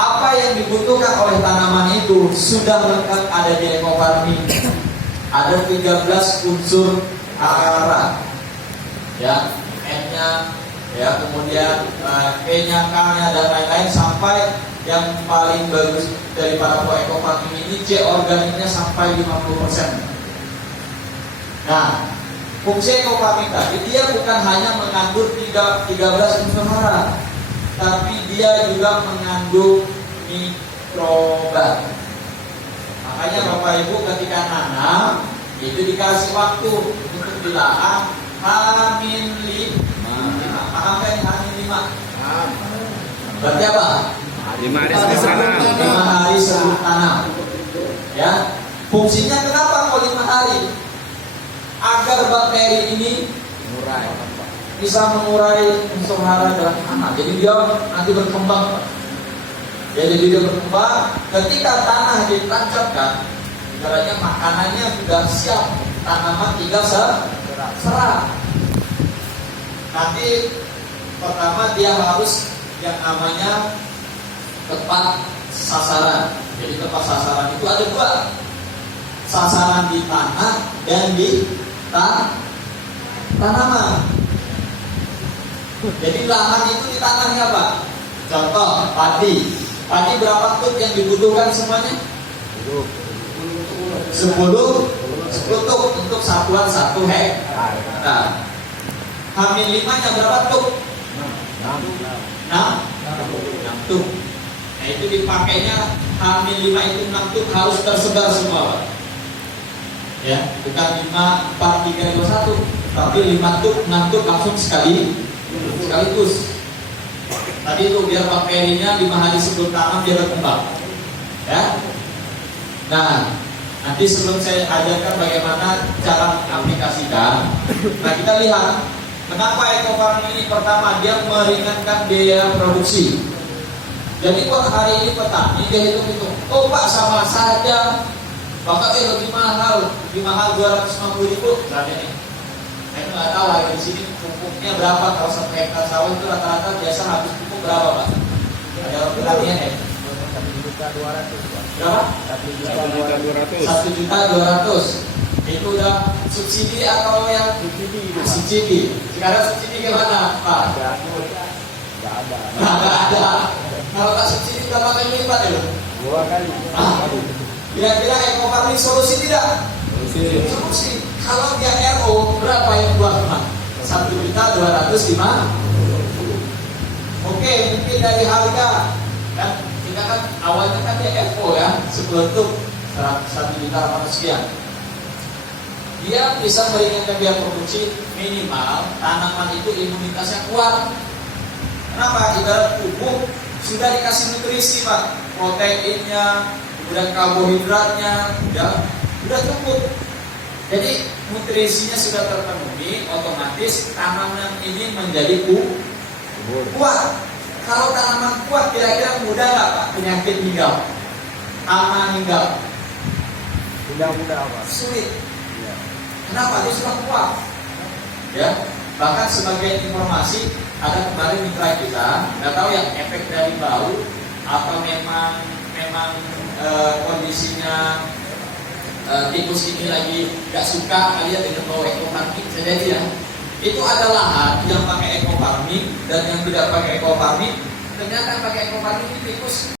apa yang dibutuhkan oleh tanaman itu sudah lengkap ada di ekofarming. Ada 13 unsur hara, ya, N-nya, ya, kemudian E-nya, K-nya, dan lain-lain, sampai yang paling bagus daripada ekofarming ini C organiknya sampai 50%. Nah, fungsi ekofarming tadi dia bukan hanya mengandung 13 unsur hara, tapi dia juga mengandung mikroba. Makanya Bapak Ibu ketika nanam itu dikasih waktu untuk dilaang H-5. Paham kan H-5? Berarti apa? 5 hari sebelum tanam. 5 hari sebelum tanam. Ya. Fungsinya kenapa kok 5 hari? Agar bakteri ini bisa mengurai unsur hara dalam tanah. Jadi dia nanti berkembang. Ya, jadi dia berkembang. Ketika tanah ditancapkan, ibaratnya makanannya sudah siap, tanaman tinggal serap. Nanti pertama dia harus yang namanya tepat sasaran. Jadi tepat sasaran itu ada 2. Sasaran di tanah dan di tanaman. Jadi lahan itu di tanahnya apa? Contoh padi. Padi berapa tub yang dibutuhkan semuanya? 10 tub untuk satuan 1 hektar. Nah, H-5-nya berapa tub? 6 tub. Nah, itu dipakainya H-5 itu 6 tub harus tersebar semua, Pak. Ya, bukan 5, 4, 3, 2, 1, tapi 5 tub, 6 tub langsung sekaligus. Tadi itu biar bakterinya 5 hari sebelum tanam dia berkembang. Ya. Nah, nanti sebelum saya ajarkan bagaimana cara mengaplikasikan, nah kita lihat kenapa ekofarming ini pertama dia meringankan biaya produksi. Jadi buat hari ini petani dia hitung-hitung, oh Pak sama saja, bahkan lebih mahal 250.000. Berarti nih, saya nggak tahu harga di sini pupuknya berapa. Kalau 1 hektar sawah itu rata-rata biasa habis pupuk berapa, Pak? Ada perhatian ya? 1.200.000. Berapa? 1.200.000. 1.200.000. Itu udah subsidi atau yang subsidi? Sekarang subsidi gimana, Pak? Nggak ada. Nggak ada. Kalau tak subsidi berapa kali lipat ya? 2 kali. Kira-kira ekofarming solusi tidak? Solusi. Kalau dia RO berapa yang buat teman? 1.205.000. Oke, mungkin dari harga kan kita kan awalnya kan dia FO ya, 10 tub 1.800.000 sekian. Dia bisa meringankan biaya produksi minimal tanaman itu imunitasnya kuat. Kenapa? Ibarat pupuk sudah dikasih nutrisi, Pak, proteinnya, kemudian karbohidratnya, ya, sudah cukup. Jadi nutrisinya sudah terpenuhi, otomatis tanaman ini menjadi kuat. Kalau tanaman kuat, kira-kira mudah nggak, Pak, penyakit meninggal? Hama meninggal? Mudah-mudah apa? Sulit. Kenapa? Dia sudah kuat. Ya, bahkan sebagai informasi, ada kemarin mitra kita, nggak tahu yang efek dari bau atau memang kondisinya tikus ini lagi nggak suka kali ya dengan bau ekofarming saja ya. Itu ada lahan yang pakai ekofarming dan yang tidak pakai ekofarming. Ternyata pakai ekofarming ini tikus